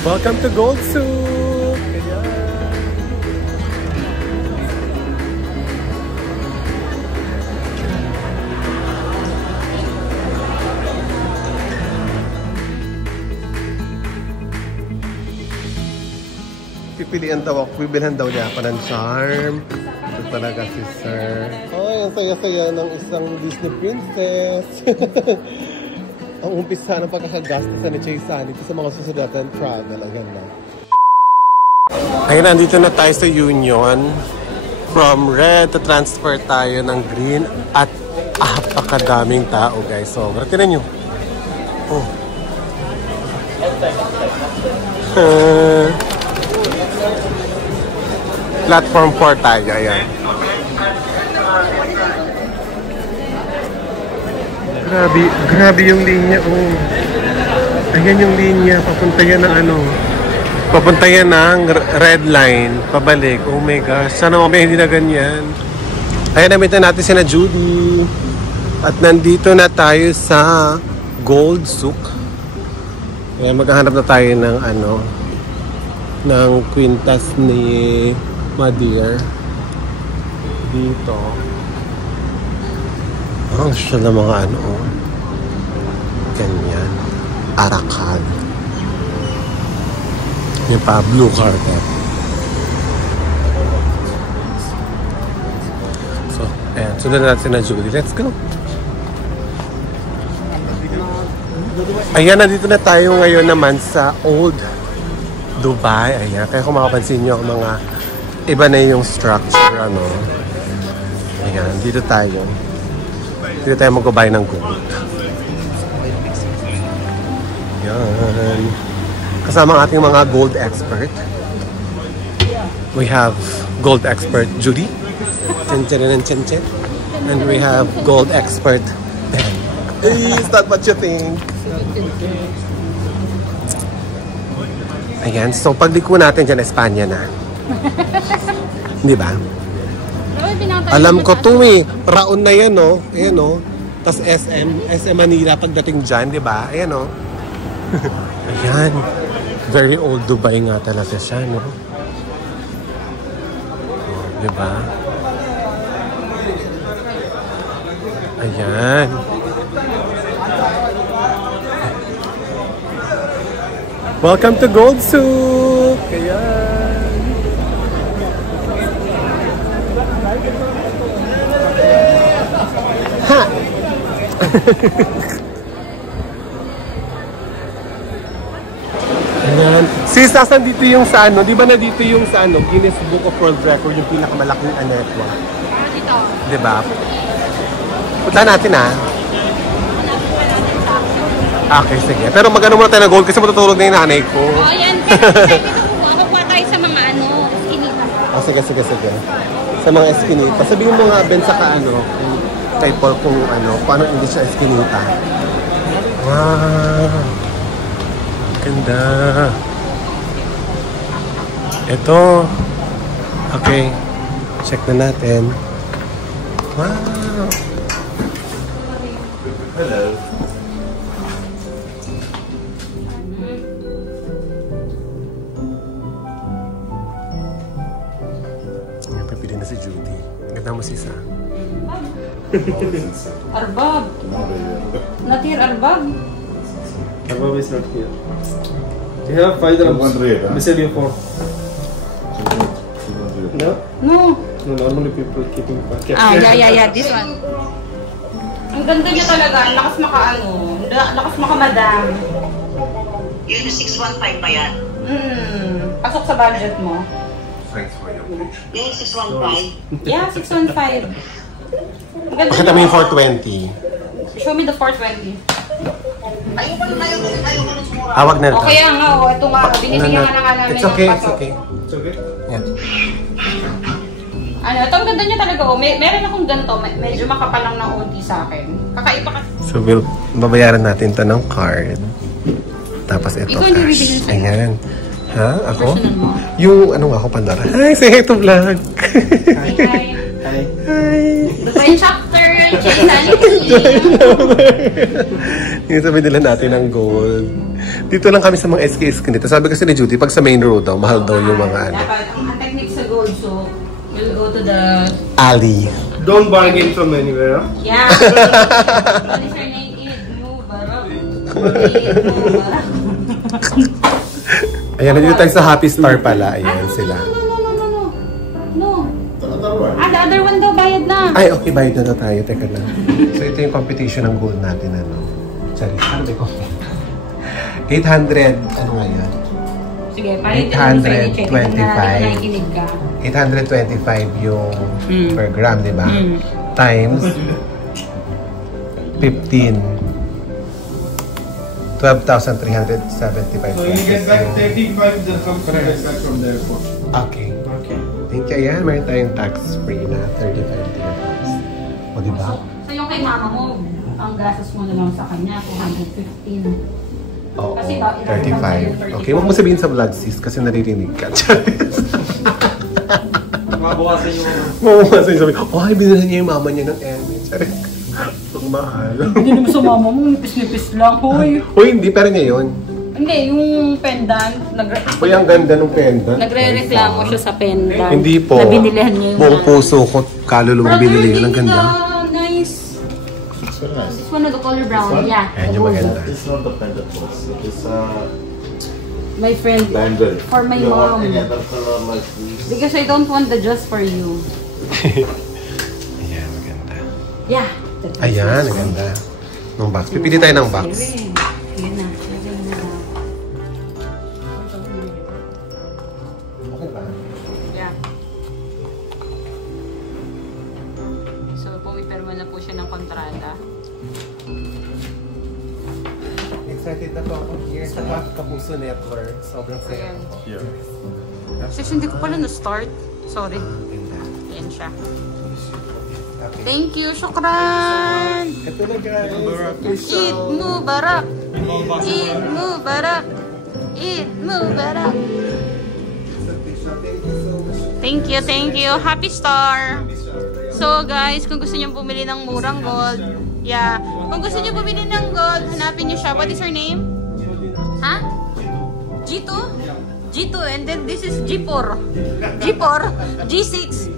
Welcome to Gold Soup! Pipilian daw ako, bibilhan daw niya ako ng charm. Ito talaga si Sir. Oh, ang saya-saya ng isang Disney princess. Ang umpisa ng pagkakagastos ni Chase dito sa mga susunod travel. Ang ganda. Ayun, nandito na tayo sa Union. From red to transfer tayo ng green. At apakadaming tao, guys. So, tinan nyo. Oh. Platform 4 tayo. Ayan. Grabe yung linya. Oh. Ayan yung linya. Papunta yan ng ano. Papunta yan ng red line. Pabalik. Oh my gosh. Sana mamaya hindi na ganyan. Ayan, namitan natin si na Judy. At nandito na tayo sa Gold Souk. Ayan, maghahanap na tayo ng ano. Ng kwintas ni Madeir. Dito. Ang siya ng mga ano. Ganyan. Arakan. Yung pa blue carpet. So, ayan. Sundan natin na Judy. Let's go. Ayan, nandito na tayo ngayon naman sa Old Dubai. Ayan. Kaya kung makapansin nyo ang mga iba na yung structure. Ano. Ayan. Dito tayo. Dito tayo mag-buy ng gold. Yan. Kasama ang ating mga gold expert. We have gold expert Judy. And we have gold expert Ben. Is that what you think? Ayan. So, pagliko natin dyan, Espanya na. Di ba? Alam ko to eh. Raon na yan, no? Ayan, no? Tapos SM Manila pagdating dyan, di ba? Ayan, no? Ayan. Very old Dubai nga talaga siya, no? Oh, di ba? Ayan. Welcome to Gold Soup! Ayan. Ha! Ayan. Sis, nasan dito yung sa ano? Di ba na dito yung sa ano? Guinness Book of World Record, yung pinakamalaking anetwa. Dito. Di ba? Punta natin ah. Okay, sige. Pero mag-ano muna tayo na gold kasi matutulog na yung nanay ko. Oo, yan. Ako pa tayo sa mga ano, eskinita. Oh, sige. Sa mga eskinita. Sabihin mo nga, Ben, saka ano, kay Paul kung ano, paano hindi siya eskinita. Wow! Ganda! Ito. Okay. Check na natin. Wow! Hello. Papili na si Judy. Ganda mo sisa. Arbab. Not here, Arbab. Arbab is not here. You have 5 dirhams. We sell you 4. No? No. No, normally people keeping back. Yeah. This one. Ang ganda niya talaga. Lakas maka-ano. Lakas maka-madam. Yun yung 615 pa yan. Pasok sa budget mo. Thanks for your picture. Yung 615. Yeah, 615. Ang ganda Pakita mo yung 420. Show me the 420. Ayoko nung sumura. Hawag na ito. Okay nga, ito nga. Binibigyan nga na namin It's okay, ng it's pasok. okay. It's okay? Yeah. Ano, ito ang ganda niya talaga. Meron akong ganito. Medyo makapal lang ng unti sa akin. Kakaiba kasi. So, babayaran natin ito ng card. Tapos ito Ikaw hindi cash. bibigyan sa'yo. Ayan. Ha? Ako? Personal mo. Yung, ano nga ako, Pandora. Hi, say hi to vlog. Hi. Hi. Hi. Dubai chapter Yung sabi nila natin ng gold. Dito lang kami sa mga SKS dito. Sabi kasi ni Judy, pag sa main road daw, mahal daw yung mga ano. Dapat, ang technique sa gold, so we'll go to the alley. Don't bargain from anywhere. yeah. What is her name? Eid Mubarak. Eid Mubarak. Ayan, nandito tayo sa Happy Star pala. Ayan sila. No. The other one daw, bayad na. Ay, okay, bayad na tayo. Teka lang. So, ito yung competition ng gold natin, ano. Sorry, ano ba yung 800, ano nga yan? Sige, palitan mo sa inyo, check. 825 yung per gram, di ba? Times 15. 12,375 So you get back 35 dirhams to get back from the airport. Okay. Okay. Thank you. Ayan, meron tayong tax-free na 35 dirhams. O, di ba? So yung kay mama mo, ang gastos mo na lang sa kanya, 215. Oo, Kasi ba, 35. Okay, huwag mo sabihin sa vlog, sis, kasi naririnig ka. Mabawasan yung ano. Mabawasan yung sabi, oh, ay, binila niya yung mama niya ng Emmy. Ang mahal. Hindi naman sa mama mo, nipis-nipis lang, hoy. Uy, hindi, pero niya yun. Hindi, yung pendant, Uy, ang ganda ng pendant. nagre-reklamo siya sa pendant. Hindi po. Na binilihan niya yung buong puso ko, kaluluwang binili yun. Ang ganda. Nice. So nice. This one with the color brown, yeah. Ayan yung maganda. It's not the pendant box. It's My friend, bangle. for my You want mom. any other color like this? Because I don't want the just for you. Ayan, maganda. Yeah. Ayan, ang ganda. Ng box. Pipili tayo ng box. Ayan na. Lagay na daw. Okay ba? Yeah. So, pumipirma na po siya ng kontrata. Excited na po ako here sa Kapuso Network. Sobrang saya. Ayan. Sis, hindi ko pala na-start. Sorry. Ganda. Ayan siya. Okay. Thank you, syukran! Ito na guys. Eid Mubarak! Eid Mubarak! Eid Mubarak! Thank you, thank you. Happy Star! So guys, kung gusto niyo bumili ng murang gold, yeah. Kung gusto niyo bumili ng gold, hanapin niyo siya. What is her name? Ha? G2? G2, and then this is G4. G4, G6.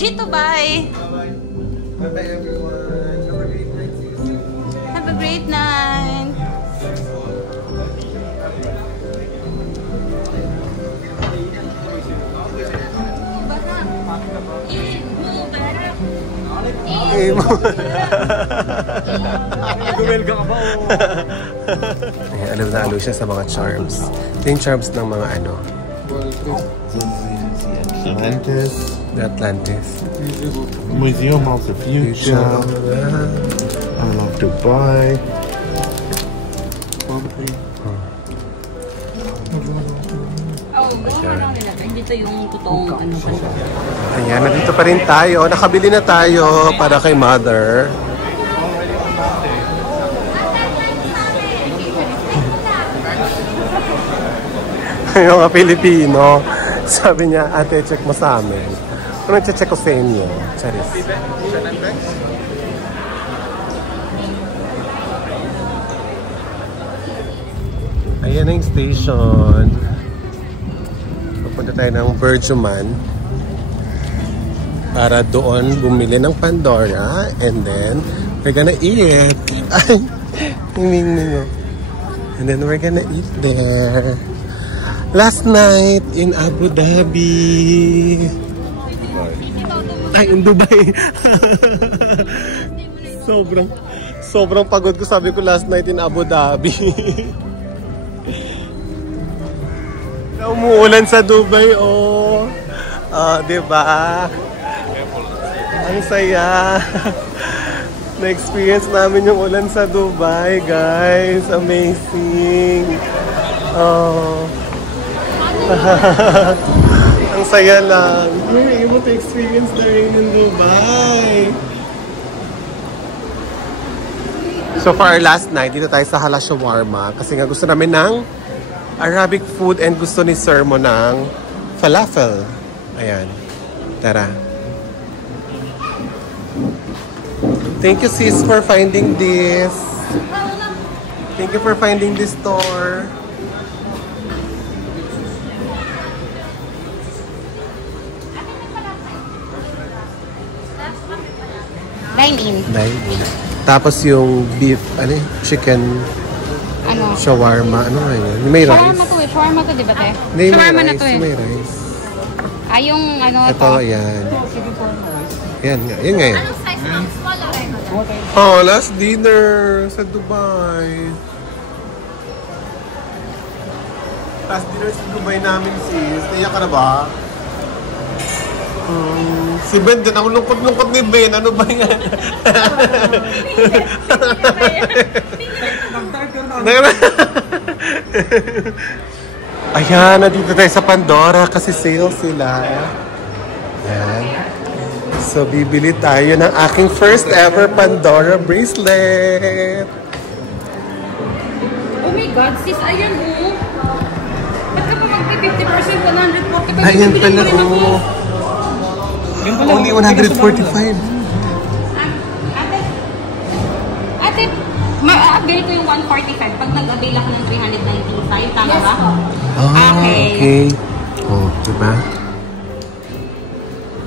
G2, bye! Bye-bye everyone. Have a great night. Have a great night. Nag-welga ka ba o? Ayan, alam na alo siya sa mga charms. Ito yung charms ng mga ano. Atlantis. The Atlantis. Museum of the Future. I love Dubai. Oh, baka lang nila. Dito yung totoong ano ko. Ayan, nandito pa rin tayo. Nakabili na tayo para kay Mother. Yung mga Pilipino, sabi niya, ate, check mo sa amin. Kung nag-check ko sa inyo. Charis. Ayan na yung station. Pupunta tayo ng Berjuman para doon bumili ng Pandora and then we're gonna eat. Ay, and then we're gonna eat there. Last night in Abu Dhabi. Ay, in Dubai. sobrang pagod ko. Sabi ko last night in Abu Dhabi. Umuulan sa Dubai, oh. Diba? Ang saya. Na-experience namin yung ulan sa Dubai, guys. Amazing. Oh. Ang saya lang. We were able to experience the rain in Dubai. So for our last night, dito tayo sa Hala Shawarma. Kasi nga gusto namin ng Arabic food and gusto ni Sir mo ng falafel. Ayan. Tara. Thank you, sis, for finding this. Thank you for finding this store. Dine-in. Tapos yung beef, chicken Ano? shawarma. Ano nga yun? May rice. Shawarma to eh. Shawarma to, di ba te? Hindi, may Shawarma na rice. to eh. May rice. Yung ano Ito, to. yan. Yan nga. Yan nga yan. Anong size mo? Small or regular? Oh, last dinner sa Dubai. Last dinner sa Dubai namin, sis. Naiyak ka na ba? Si Ben din. Ang lungkot-lungkot ni Ben. Ano ba yan? Ayan, nandito tayo sa Pandora kasi sale sila. Ayan. So, bibili tayo ng aking first ever Pandora bracelet. Oh my God, sis, ayan oh. Ba't ka pa mag-50%, 145? Ayan pala, oh. Only 145. Ate, ma-avail ko yung 145 pag nag-avail ako ng 395, tama ba? Okay. Oh, diba?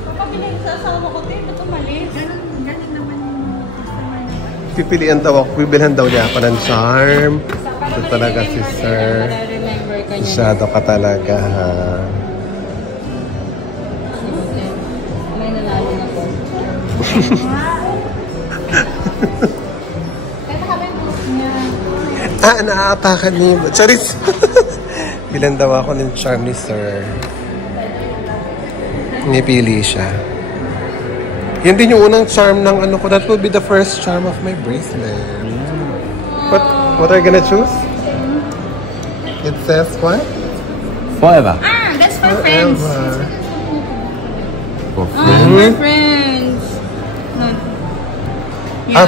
Kapag sa asawa ko, ba't umalis? Ganun naman yung customer na. Pipilian daw ako. Bibilhan daw niya ako ng charm. Ito talaga si Sir. Masyado ka talaga, ha? May nalalo na po. Kaya kami yung post niya. Naaapakan niyo. Charis! Bilan daw ako ng charm ni Sir. Nipili siya. Yan din yung unang charm ng ano ko. That will be the first charm of my bracelet. What are you gonna choose? It says what? Forever. That's for friends. For For friends.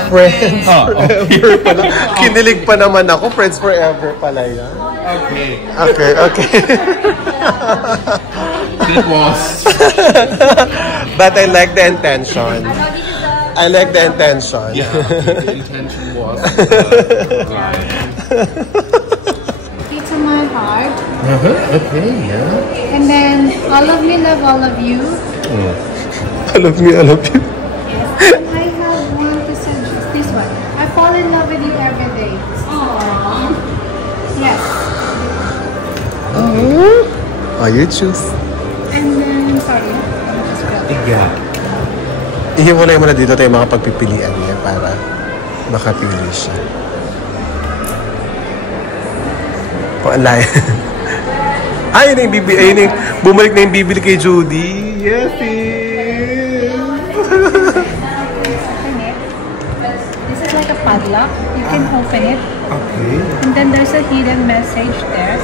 Friends forever pala. Kinilig pa naman ako. Friends forever pala yan. Okay. It was. But I like the intention. I like the intention. Yeah, the intention was right. It's in my heart. Okay, yeah. And then, all of me love all of you. I love you. Yes. And I have one to suggest. This one. I fall in love with you every day. Aww. Yes. Oh, you choose. And then, sorry. Let me just grab it. Yeah. Ihiwalay mo na dito tayo mga pagpipilian niya para makapili siya. Oh, ang layo. Ayun na yung bibili. Ayun na yung bumalik na yung bibili kay Judy. Yes, Open it. This is like a padlock. You can open it. Okay. And then there's a hidden message there.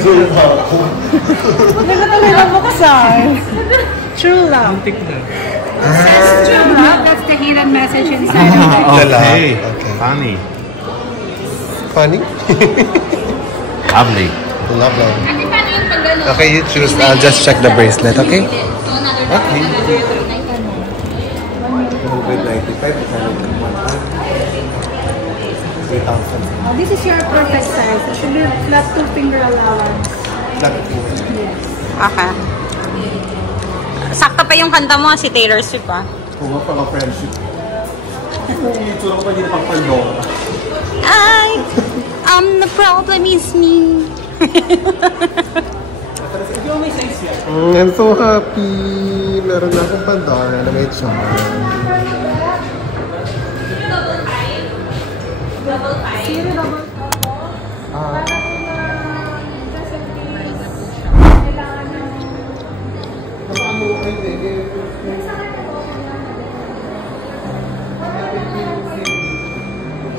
True love. True love. That's the hidden message inside of it. Okay. Okay. Funny. Funny? Lovely. Lovely. Ate, paano yung pag gano'n? Okay, you choose. I'll just check the bracelet, okay? So, another 3,000. Oh, this is your perfect size. It should be flat 2-finger allowance. Okay. Sakto pa yung kanta mo, si Taylor Swift ah. Kung nga pala friendship. Kung itsura ko pa hindi pang Pandora. The problem is me. I'm so happy. Meron na akong Pandora na may charm.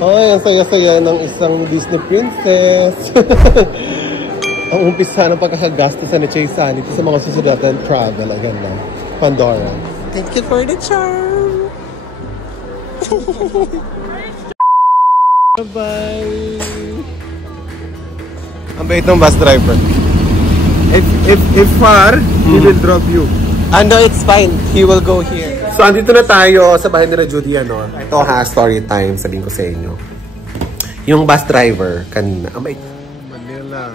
Ay, ang saya-saya ng isang Disney princess. Ang umpisa ng pagkakagastusan ni Chase Sanity sa mga susunod na travel. Ayan na. Pandora. Thank you for the charm. Bye-bye. Ang bait ng bus driver. If far, he will drop you. No, it's fine. He will go here. So, andito na tayo sa bahay nila Judy, ano. Ito ha, story time, sabihin ko sa inyo. Yung bus driver kanina. Manila.